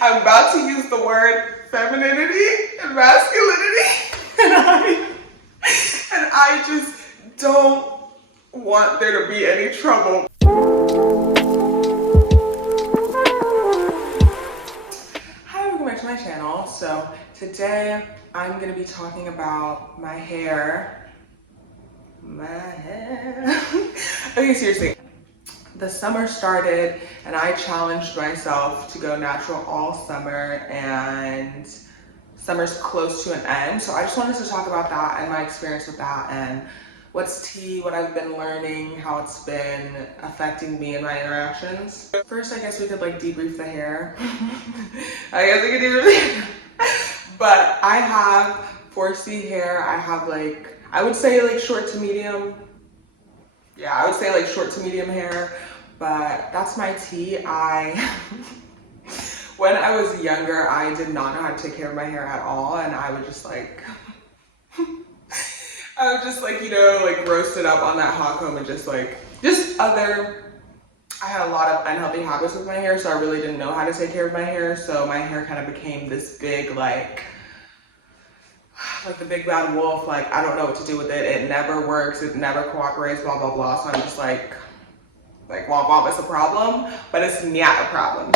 I'm about to use the word femininity and masculinity, and I just don't want there to be any trouble. Hi, welcome back to my channel. So today I'm gonna be talking about my hair. Okay, seriously. The summer started and I challenged myself to go natural all summer, and summer's close to an end. So I just wanted to talk about that and my experience with that and what's tea, what I've been learning, how it's been affecting me and my interactions. First, I guess we could like debrief the hair. But I have 4C hair. I have like, I would say like short to medium. Yeah, I would say like short to medium hair, but that's my tea. When I was younger, I did not know how to take care of my hair at all, and I would just like, you know, like roast it up on that hot comb and I had a lot of unhealthy habits with my hair, so I really didn't know how to take care of my hair, so my hair kind of became this big like the big bad wolf, like I don't know what to do with it, it never works, it never cooperates, blah blah blah. So I'm just like womp womp, it's a problem, but it's not a problem.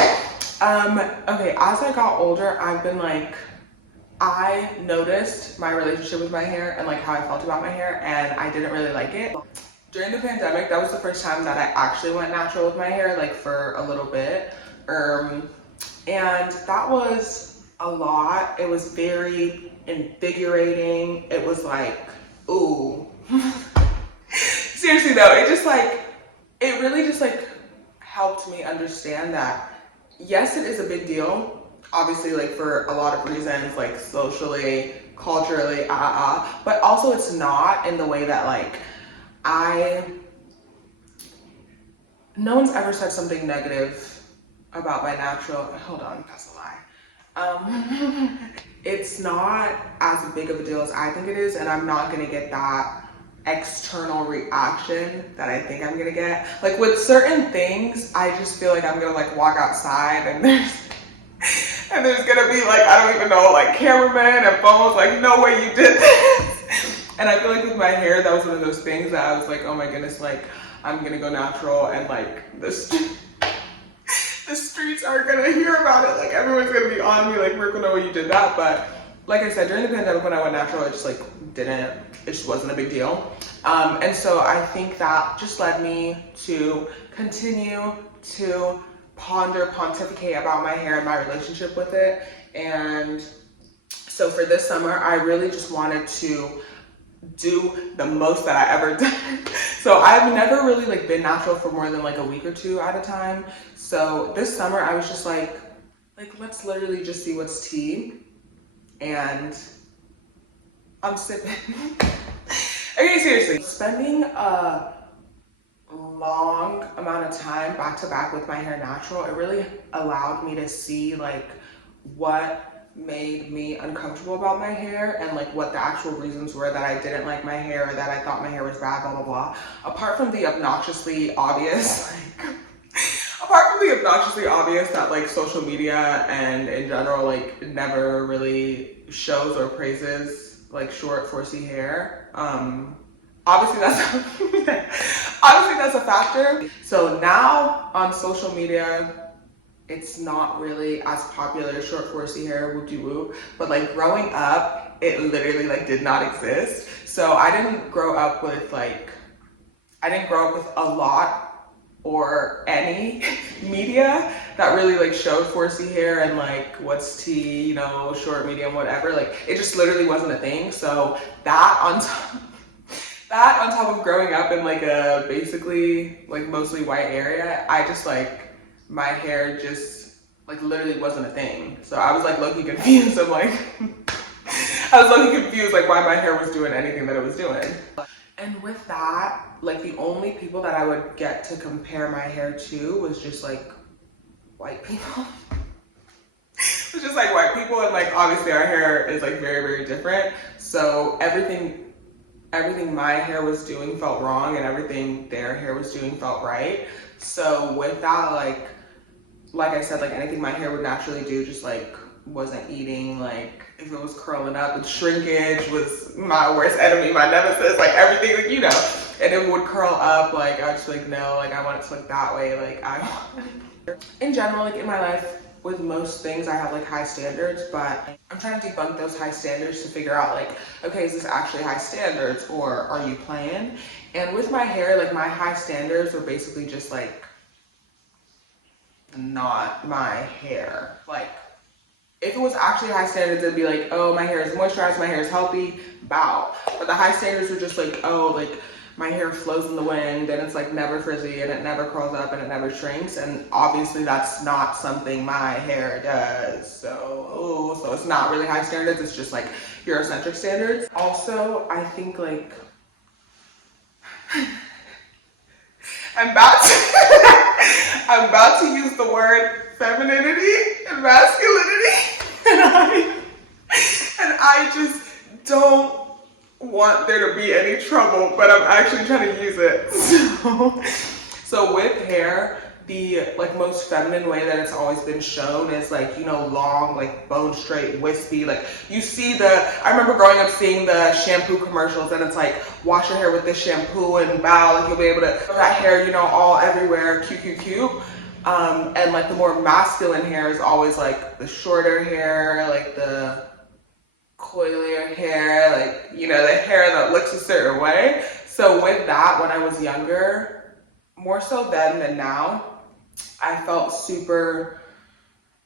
Okay, as I got older, I've been like, I noticed my relationship with my hair and like how I felt about my hair, and I didn't really like it. During the pandemic, that was the first time that I actually went natural with my hair, like for a little bit, and that was a lot. It was very invigorating. It was like, ooh. Seriously though, it really just like helped me understand that yes, it is a big deal, obviously, like for a lot of reasons, like socially, culturally, but also it's not in the way that like no one's ever said something negative about my natural, hold on, that's a lie. It's not as big of a deal as I think it is, and I'm not gonna get that external reaction that I think I'm gonna get. Like with certain things, I just feel like I'm gonna like walk outside and there's gonna be like, I don't even know, like cameramen and phones, like no way you did this. And I feel like with my hair, that was one of those things that I was like, oh my goodness, like I'm gonna go natural, and like the streets are gonna hear about it, like everyone's gonna be on me, like Merkle, no way you did that. But like I said, during the pandemic when I went natural, it just wasn't a big deal. And so I think that just led me to continue to pontificate about my hair and my relationship with it. And so for this summer, I really just wanted to do the most that I ever done. So I've never really like been natural for more than like a week or two at a time. So this summer I was just like let's literally just see what's tea, and I'm sipping. Okay, seriously, spending a long amount of time back to back with my hair natural, it really allowed me to see like what made me uncomfortable about my hair and like what the actual reasons were that I didn't like my hair or that I thought my hair was bad, blah blah blah. Apart from the obnoxiously obvious that like social media and in general like never really shows or praises like short 4C hair. Obviously that's a factor. So now on social media, it's not really as popular as short 4C hair, whoop-de-whoop, but like growing up, it literally like did not exist. So I didn't grow up with a lot or any media that really like showed 4C hair and like what's tea, you know, short, medium, whatever. Like it just literally wasn't a thing. So that on top of growing up in like a basically like mostly white area, I just like, my hair just like literally wasn't a thing. So I was like low-key confused. I was low-key confused like why my hair was doing anything that it was doing. And with that, like the only people that I would get to compare my hair to was just like white people. It was just like white people, and like obviously our hair is like very, very different. So everything my hair was doing felt wrong, and everything their hair was doing felt right. So with that, like like I said, like anything my hair would naturally do, just like wasn't eating. Like if it was curling up, with shrinkage was my worst enemy, my nemesis, like everything, like, you know, and it would curl up, like I was just like, no, like I want it to look that way, like I want it. In general, like in my life, with most things I have like high standards, but I'm trying to debunk those high standards to figure out like, okay, is this actually high standards or are you playing? And with my hair, like my high standards were basically just like not my hair. Like if it was actually high standards, it'd be like, oh, my hair is moisturized, my hair is healthy, bow. But the high standards were just like, oh, like my hair flows in the wind and it's like never frizzy and it never curls up and it never shrinks. And obviously that's not something my hair does. So it's not really high standards. It's just like Eurocentric standards. Also, I think like, I'm about to use the word femininity and masculinity. And I just don't want there to be any trouble, but I'm actually trying to use it. So with hair, the like most feminine way that it's always been shown is like, you know, long, like bone straight, wispy. Like you see I remember growing up seeing the shampoo commercials and it's like, wash your hair with this shampoo and bow, like you'll be able to have that hair, you know, all everywhere, cute. And like the more masculine hair is always like the shorter hair, like the coilier hair, like, you know, the hair that looks a certain way. So with that, when I was younger, more so then than now, I felt super,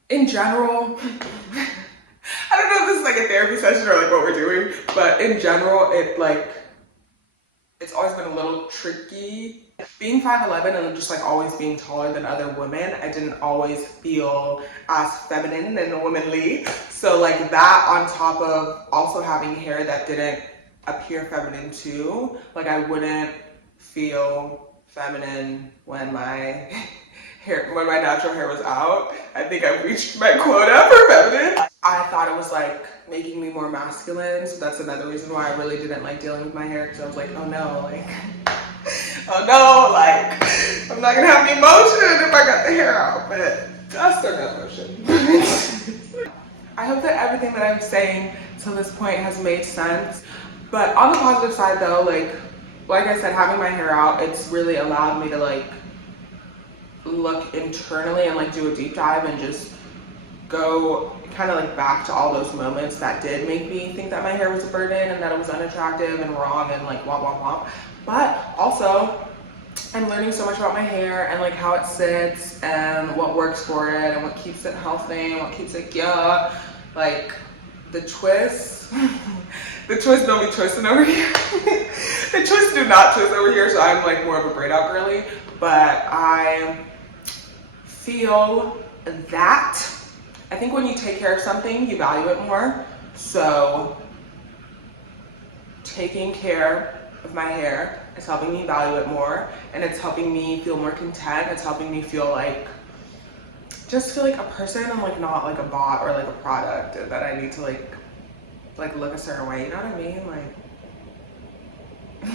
in general, I don't know if this is like a therapy session or like what we're doing, but in general, it's always been a little tricky. Being 5'11" and just like always being taller than other women, I didn't always feel as feminine and womanly. So like that on top of also having hair that didn't appear feminine too, like I wouldn't feel feminine when my natural hair was out. I think I reached my quota for feminine. I thought it was like making me more masculine, so that's another reason why I really didn't like dealing with my hair, because I was like, oh no, like I'm not gonna have any motion if I got the hair out, but I still got motion. I hope that everything that I'm saying to this point has made sense. But on the positive side though, like I said, having my hair out, it's really allowed me to like look internally and like do a deep dive and just go kind of like back to all those moments that did make me think that my hair was a burden and that it was unattractive and wrong and like womp womp womp. But also I'm learning so much about my hair and like how it sits and what works for it and what keeps it healthy and what keeps it yeah. Like the twists, the twists don't be twisting over here. The twists do not twist over here, so I'm like more of a braid out girly. But I feel that I think when you take care of something, you value it more. So taking care of my hair is helping me value it more, and it's helping me feel more content. It's helping me feel like, just feel like a person and like not like a bot or like a product that I need to like look a certain way, you know what I mean? Like,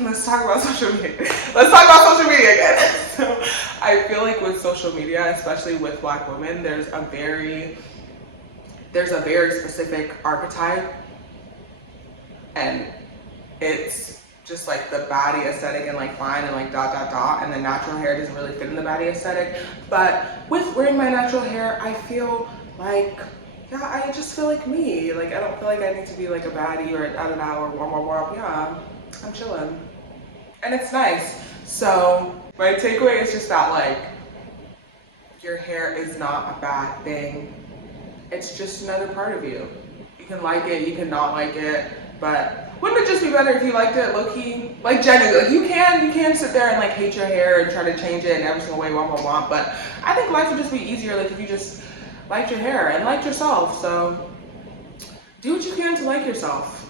let's talk about social media. Let's talk about social media again. So I feel like with social media, especially with Black women, there's a very specific archetype, and it's just like the baddie aesthetic and like fine and like ... and the natural hair doesn't really fit in the baddie aesthetic. But with wearing my natural hair, I feel like, yeah, I just feel like me. Like I don't feel like I need to be like a baddie or or warm. Yeah, I'm chilling. And it's nice. So my takeaway is just that like, your hair is not a bad thing. It's just another part of you. You can like it, you can not like it, but wouldn't it just be better if you liked it low-key? Like genuinely, like you can sit there and like hate your hair and try to change it in every single way, but I think life would just be easier like if you just liked your hair and liked yourself. So do what you can to like yourself.